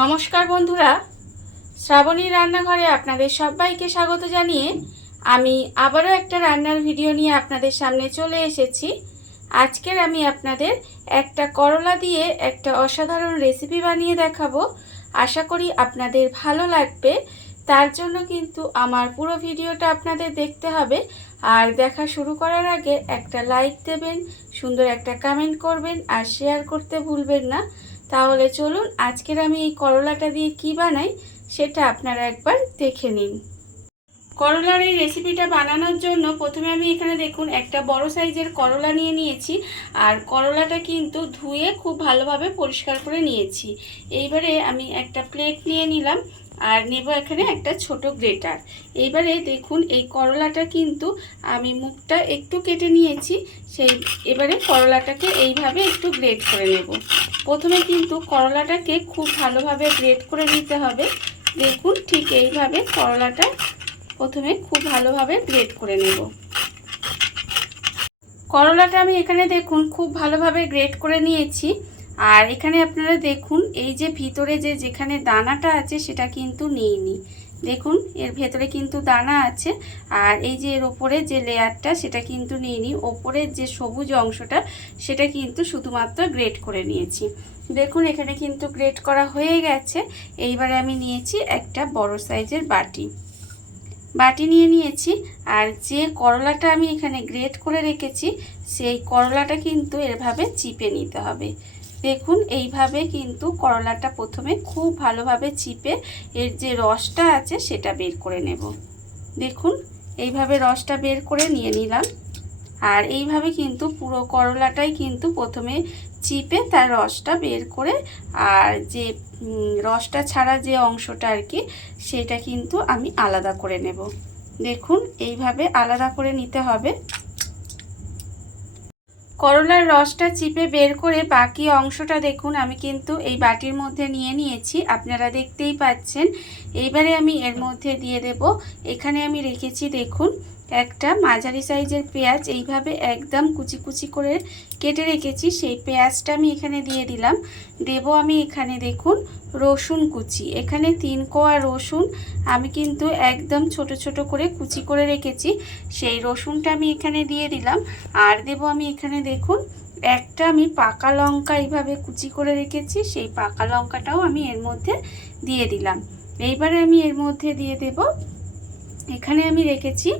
নমস্কার বন্ধুরা, শ্রাবণী রান্নাঘরে আপনাদের সবাইকে স্বাগত জানিয়ে আমি আবারও একটা রান্নার ভিডিও নিয়ে আপনাদের সামনে চলে এসেছি। আজকের আমি আপনাদের একটা করলা দিয়ে একটা অসাধারণ রেসিপি বানিয়ে দেখাবো। আশা করি আপনাদের ভালো লাগবে। তার জন্য কিন্তু আমার পুরো ভিডিওটা আপনাদের দেখতে হবে। আর দেখা শুরু করার আগে একটা লাইক দেবেন, সুন্দর একটা কমেন্ট করবেন আর শেয়ার করতে ভুলবেন না। তাহলে চলুন আজকের আমি এই করলাটা দিয়ে কি বানাই সেটা আপনারা একবার দেখে নিন। করলার এই রেসিপিটা বানানোর জন্য প্রথমে আমি এখানে দেখুন একটা বড় সাইজের করলা নিয়ে নিয়েছি। আর করলাটা কিন্তু ধুয়ে খুব ভালোভাবে পরিষ্কার করে নিয়েছি। এইবারে আমি একটা প্লেট নিয়ে নিলাম আর নেব এখানে একটা ছোট গ্রেটার। এইবারে দেখুন এই করলাটা কিন্তু আমি মুখটা একটু কেটে নিয়েছি। এবারে করলাটাকে এইভাবে একটু গ্রেট করে নেব। প্রথমে কিন্তু করলাটাকে খুব ভালোভাবে গ্রেট করে নিতে হবে। দেখুন ঠিক এইভাবে করলাটা প্রথমে খুব ভালোভাবে গ্রেট করে নেব। করলাটা আমি এখানে দেখুন খুব ভালোভাবে গ্রেট করে নিয়েছি। আর এখানে আপনারা দেখুন এই যে ভিতরে যেখানে দানাটা আছে সেটা কিন্তু নেইনি। দেখুন এর ভেতরে কিন্তু দানা আছে। আর এই যে এর ওপরে যে লেয়ারটা সেটা কিন্তু নেইনি। ওপরের যে সবুজ অংশটা সেটা কিন্তু শুধুমাত্র গ্রেট করে নিয়েছি। দেখুন এখানে কিন্তু গ্রেট করা হয়ে গেছে। এইবারে আমি নিয়েছি একটা বড় সাইজের বাটি নিয়ে নিয়েছি। আর যে করলাটা আমি এখানে গ্রেট করে রেখেছি সেই করলাটা কিন্তু এভাবে চিপে নিতে হবে। দেখুন এইভাবে কিন্তু করলাটা প্রথমে খুব ভালোভাবে চিপে এর যে রসটা আছে সেটা বের করে নেব। দেখুন এইভাবে রসটা বের করে নিয়ে নিলাম। আর এইভাবে কিন্তু পুরো করলাটাই কিন্তু প্রথমে চিপে তার রসটা বের করে আর যে রসটা ছাড়া যে অংশটা আর কি সেটা কিন্তু আমি আলাদা করে নেব। দেখুন এইভাবে আলাদা করে নিতে হবে। করলার রসটা চিপে বের করে বাকি অংশটা দেখুন আমি কিন্তু এই বাটির মধ্যে নিয়ে নিয়েছি, আপনারা দেখতেই পাচ্ছেন। এইবারে আমি এর মধ্যে দিয়ে দেব, এখানে আমি রেখেছি দেখুন একটা মাঝারি সাইজের পেঁয়াজ, এইভাবে একদম কুচি কুচি করে কেটে রেখেছি। সেই পেঁয়াজটা আমি এখানে দিয়ে দিলাম। দেব আমি এখানে দেখুন রসুন কুচি, এখানে 3 কোয়া রসুন আমি কিন্তু একদম ছোট ছোট করে কুচি করে রেখেছি। সেই রসুনটা আমি এখানে দিয়ে দিলাম। আর দেব আমি এখানে দেখুন একটা আমি পাকা লঙ্কা এইভাবে কুচি করে রেখেছি, সেই পাকা লঙ্কাটাও আমি এর মধ্যে দিয়ে দিলাম। এইবারে আমি এর মধ্যে দিয়ে দেব, এখানে আমি রেখেছি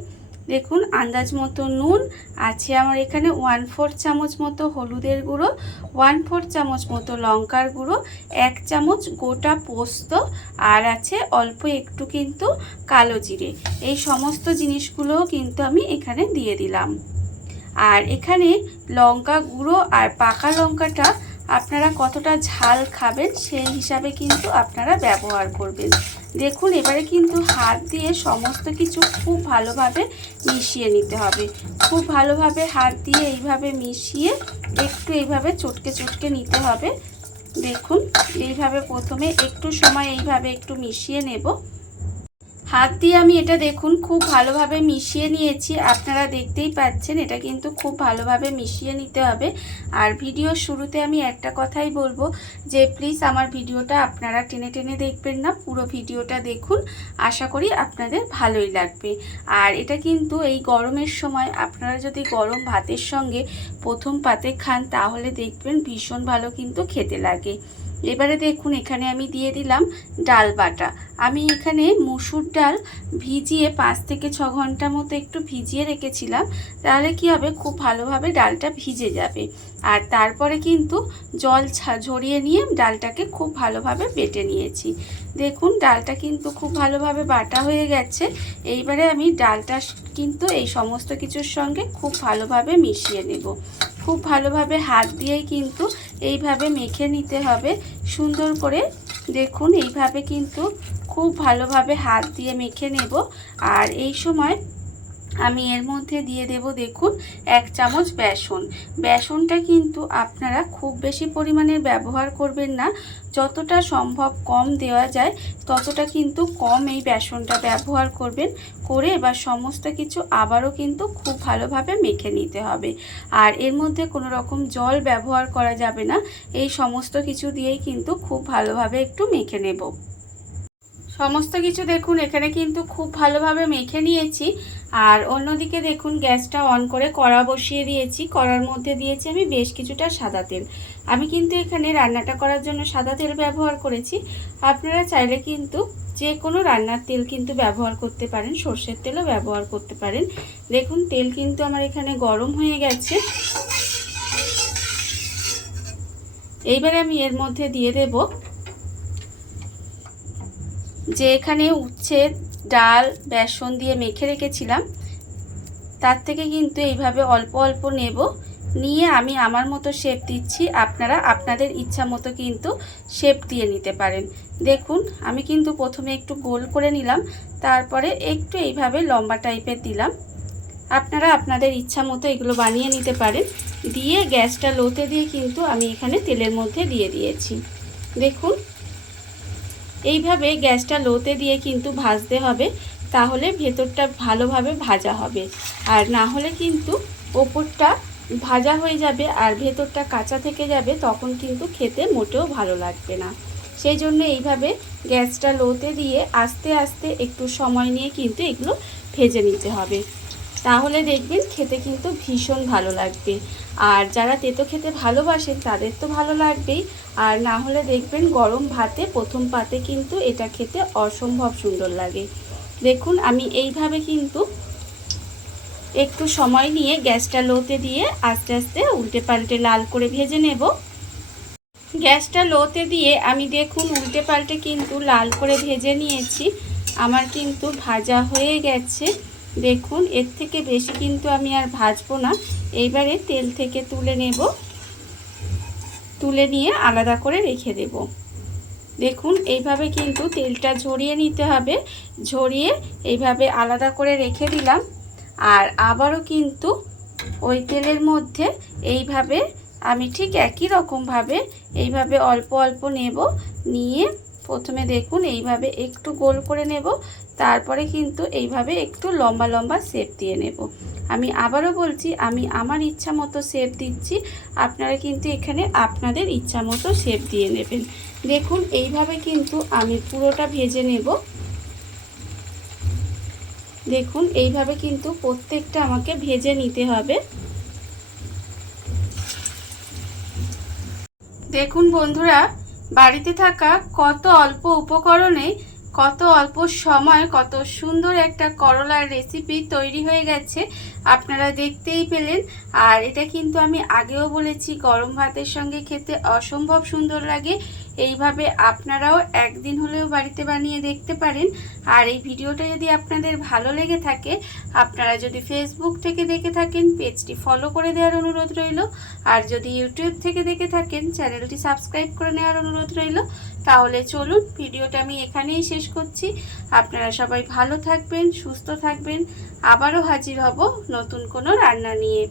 দেখুন আন্দাজ মতো নুন আছে আমার এখানে, 1/4 চামচ মতো হলুদের গুঁড়ো, 1/4 চামচ মতো লঙ্কার গুঁড়ো, 1 চামচ গোটা পোস্ত, আর আছে অল্প একটু কিন্তু কালো জিরে। এই সমস্ত জিনিসগুলোও কিন্তু আমি এখানে দিয়ে দিলাম। আর এখানে লঙ্কা গুঁড়ো আর পাকা লঙ্কাটা আপনারা কতটা ঝাল খাবেন সেই হিসাবে কিন্তু আপনারা ব্যবহার করবেন। দেখুন এবারে কিন্তু হাত দিয়ে সমস্ত কিছু খুব ভালোভাবে মিশিয়ে নিতে হবে। খুব ভালোভাবে হাত দিয়ে এইভাবে মিশিয়ে একটু এইভাবে চটকে চটকে নিতে হবে। দেখুন এইভাবে প্রথমে একটু সময় এইভাবে একটু মিশিয়ে নেব। হাত দিয়ে আমি এটা দেখুন খুব ভালোভাবে মিশিয়ে নিয়েছি, আপনারা দেখতেই পাচ্ছেন। এটা কিন্তু খুব ভালোভাবে মিশিয়ে নিতে হবে। আর ভিডিওর শুরুতে আমি একটা কথাই বলবো যে প্লিজ আমার ভিডিওটা আপনারা টেনে টেনে দেখবেন না, পুরো ভিডিওটা দেখুন, আশা করি আপনাদের ভালোই লাগবে। আর এটা কিন্তু এই গরমের সময় আপনারা যদি গরম ভাতের সঙ্গে প্রথম পাতে খান তাহলে দেখবেন ভীষণ ভালো কিন্তু খেতে লাগে। এবারে দেখুন এখানে আমি দিয়ে দিলাম ডাল বাটা। আমি এখানে মসুর ডাল ভিজিয়ে 5 থেকে 6 ঘন্টা মতো একটু ভিজিয়ে রেখেছিলাম, তাহলে কি হবে খুব ভালোভাবে ডালটা ভিজে যাবে। আর তারপরে কিন্তু জল ঝরিয়ে নিয়ে ডালটাকে খুব ভালোভাবে বেটে নিয়েছি। দেখুন ডালটা কিন্তু খুব ভালোভাবে বাটা হয়ে গেছে। এইবারে আমি ডালটা কিন্তু এই সমস্ত কিছুর সঙ্গে খুব ভালোভাবে মিশিয়ে নেব। খুব ভালোভাবে হাত দিয়েই কিন্তু এইভাবে মেখে নিতে হবে সুন্দর করে। দেখুন এইভাবে কিন্তু খুব ভালোভাবে হাত দিয়ে মেখে নেব। আর এই সময় আমি এর মধ্যে দিয়ে দেব দেখুন 1 চামচ বেসন। বেসনটা কিন্তু আপনারা খুব বেশি পরিমাণে ব্যবহার করবেন না, যতটা সম্ভব কম দেওয়া যায় ততটা কিন্তু কম এই বেসনটা ব্যবহার করবেন। করে এবার সমস্ত কিছু আবারও কিন্তু খুব ভালোভাবে মেখে নিতে হবে। আর এর মধ্যে কোনো রকম জল ব্যবহার করা যাবে না, এই সমস্ত কিছু দিয়েই কিন্তু খুব ভালোভাবে একটু মেখে নেব। সমস্ত কিছু দেখুন এখানে কিন্তু খুব ভালোভাবে মেখে নিয়েছি। আর অন্যদিকে দেখুন গ্যাসটা অন করে কড়া বসিয়ে দিয়েছি। কড়ার মধ্যে দিয়েছি আমি বেশ কিছুটা সাদা তেল। আমি কিন্তু এখানে রান্নাটা করার জন্য সাদা তেল ব্যবহার করেছি। আপনারা চাইলে কিন্তু যে কোনো রান্নার তেল কিন্তু ব্যবহার করতে পারেন, সর্ষের তেলও ব্যবহার করতে পারেন। দেখুন তেল কিন্তু আমার এখানে গরম হয়ে গেছে। এইবারে আমি এর মধ্যে দিয়ে দেব যে এখানে উচ্ছে ডাল বেসন দিয়ে মেখে রেখেছিলাম, তার থেকে কিন্তু এইভাবে অল্প অল্প নেব, নিয়ে আমি আমার মতো শেপ দিচ্ছি। আপনারা আপনাদের ইচ্ছা মতো কিন্তু শেপ দিয়ে নিতে পারেন। দেখুন আমি কিন্তু প্রথমে একটু গোল করে নিলাম, তারপরে একটু এইভাবে লম্বা টাইপের দিলাম। আপনারা আপনাদের ইচ্ছা মতো এগুলো বানিয়ে নিতে পারেন। দিয়ে গ্যাসটা লোতে দিয়ে কিন্তু আমি এখানে তেলের মধ্যে দিয়ে দিয়েছি। দেখুন এইভাবে গ্যাসটা লোতে দিয়ে কিন্তু ভাজতে হবে, তাহলে ভেতরটা ভালোভাবে ভাজা হবে। আর না হলে কিন্তু ওপরটা ভাজা হয়ে যাবে আর ভেতরটা কাঁচা থেকে যাবে, তখন কিন্তু খেতে মোটেও ভালো লাগবে না। সেই জন্য এইভাবে গ্যাসটা লোতে দিয়ে আস্তে আস্তে একটু সময় নিয়ে কিন্তু এগুলো ভেজে নিতে হবে, তাহলে দেখবেন খেতে কিন্তু ভীষণ ভালো লাগবে। আর যারা তেতো খেতে ভালোবাসেন তাদের তো ভালো লাগবেই, আর না হলে দেখবেন গরম ভাতে প্রথম পাতে কিন্তু এটা খেতে অসম্ভব সুন্দর লাগে। দেখুন আমি এইভাবে কিন্তু একটু সময় নিয়ে গ্যাসটা লোতে দিয়ে আস্তে আস্তে উল্টে পাল্টে লাল করে ভেজে নেব। গ্যাসটা লোতে দিয়ে আমি দেখুন উল্টে পাল্টে কিন্তু লাল করে ভেজে নিয়েছি। আমার কিন্তু ভাজা হয়ে গেছে। দেখুন এর থেকে বেশি কিন্তু আমি আর ভাজবো না। এইবারে তেল থেকে তুলে নেব, তুলে নিয়ে আলাদা করে রেখে দেব। দেখুন এইভাবে কিন্তু তেলটা ঝরিয়ে নিতে হবে, ঝরিয়ে এইভাবে আলাদা করে রেখে দিলাম। আর আবারও কিন্তু ওই তেলের মধ্যে এইভাবে আমি ঠিক একই রকমভাবে এইভাবে অল্প অল্প নেব, নিয়ে প্রথমে দেখুন এইভাবে একটু গোল করে নেব, তারপরে কিন্তু এইভাবে একটু লম্বা লম্বা শেপ দিয়ে নেব। আমি আবারও বলছি আমি আমার ইচ্ছা মতো শেপ দিচ্ছি, আপনারা কিন্তু এখানে আপনাদের ইচ্ছা মতো শেপ দিয়ে নেবেন। দেখুন এইভাবে কিন্তু আমি পুরোটা ভেজে নেব। দেখুন এইভাবে কিন্তু প্রত্যেকটা আমাকে ভেজে নিতে হবে। দেখুন বন্ধুরা, বাড়িতে থাকা কত অল্প উপকরণে কত অল্প সময় কত সুন্দর একটা করলার রেসিপি তৈরি হয়ে গেছে, আপনারা দেখতেই পেলেন। আর এটা কিন্তু আমি আগেও বলেছি গরম ভাতের সঙ্গে খেতে অসম্ভব সুন্দর লাগে। এইভাবে আপনারাও একদিন হলেও বাড়িতে বানিয়ে দেখতে পারেন। আর এই ভিডিওটা যদি আপনাদের ভালো লেগে থাকে, আপনারা যদি ফেসবুক থেকে দেখে থাকেন পেজটি ফলো করে দেওয়ার অনুরোধ রইল। আর যদি ইউটিউব থেকে দেখে থাকেন চ্যানেলটি সাবস্ক্রাইব করে নেওয়ার অনুরোধ রইল। তাহলে চলুন ভিডিওটা আমি এখানেই শেষ করছি। আপনারা সবাই ভালো থাকবেন, সুস্থ থাকবেন। আবারও হাজির হব নতুন কোনো রান্না নিয়ে।